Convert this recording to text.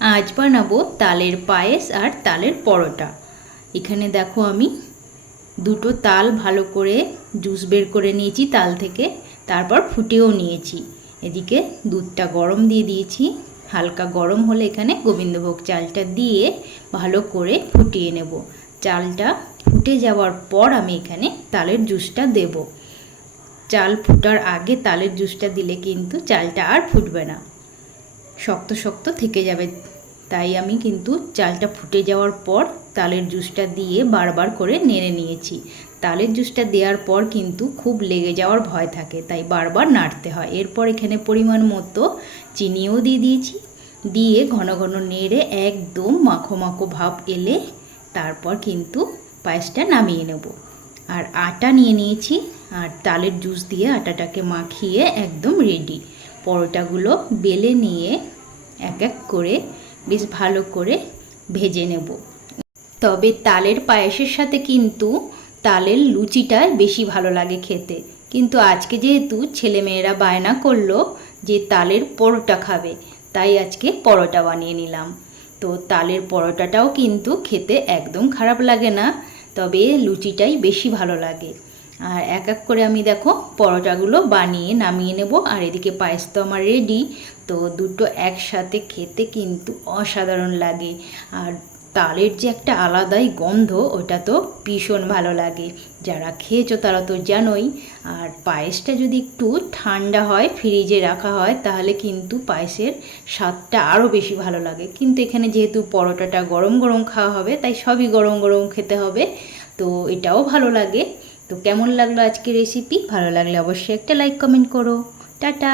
আজ বানাবো তালের পায়েস আর তালের পরোটা। এখানে দেখো আমি দুটো তাল ভালো করে জুস বের করে নিয়েছি তাল থেকে, তারপর ফুটিয়েও নিয়েছি। এদিকে দুধটা গরম দিয়ে দিয়েছি। হালকা গরম হলে এখানে গোবিন্দভোগ চালটা দিয়ে ভালো করে ফুটিয়ে নেব। চালটা ফুটে যাওয়ার পর আমি এখানে তালের জুসটা দেব। চাল ফুটার আগে তালের জুসটা দিলে কিন্তু চালটা আর ফুটবে না, শক্ত শক্ত থেকে যাবে। তাই আমি কিন্তু চালটা ফুটে যাওয়ার পর তালের জুসটা দিয়ে বারবার করে নেড়ে নিয়েছি। তালের জুসটা দেওয়ার পর কিন্তু খুব লেগে যাওয়ার ভয় থাকে, তাই বারবার নাড়তে হয়। এরপর এখানে পরিমাণ মতো চিনিও দিয়ে দিয়েছি, দিয়ে ঘন ঘন নেড়ে একদম মাখো মাখো ভাব এলে তারপর কিন্তু পায়েসটা নামিয়ে নেব। আর আটা নিয়ে নিয়েছি, আর তালের জুস দিয়ে আটাটাকে মাখিয়ে একদম রেডি। পরোটাগুলো বেলে নিয়ে এক এক করে বেশ ভালো করে ভেজে নেব। তবে তালের পায়েসের সাথে কিন্তু তালের লুচিটা বেশি ভালো লাগে খেতে। কিন্তু আজকে যেহেতু ছেলেমেয়েরা বায়না করলো যে তালের পরোটা খাবে, তাই আজকে পরোটা বানিয়ে নিলাম। তো তালের পরোটাটাও কিন্তু খেতে একদম খারাপ লাগে না, তবে লুচিটাই বেশি ভালো লাগে। আর এক এক করে আমি দেখো পরোটাগুলো বানিয়ে নামিয়ে নেব। আর এদিকে পায়েস তো আমার রেডি। তো দুটো একসাথে খেতে কিন্তু অসাধারণ লাগে। আর তালের যে একটা আলাদাই গন্ধ, ওটা তো ভীষণ ভালো লাগে। যারা খেয়েছো তারা তো জানোই। আর পায়েসটা যদি একটু ঠান্ডা হয়, ফ্রিজে রাখা হয়, তাহলে কিন্তু পায়েসের স্বাদটা আরও বেশি ভালো লাগে। কিন্তু এখানে যেহেতু পরোটাটা গরম গরম খাওয়া হবে, তাই সবই গরম গরম খেতে হবে। তো এটাও ভালো লাগে। তো কেমন লাগলো আজকের রেসিপি? ভালো লাগলে অবশ্যই একটা লাইক কমেন্ট করো। টাটা।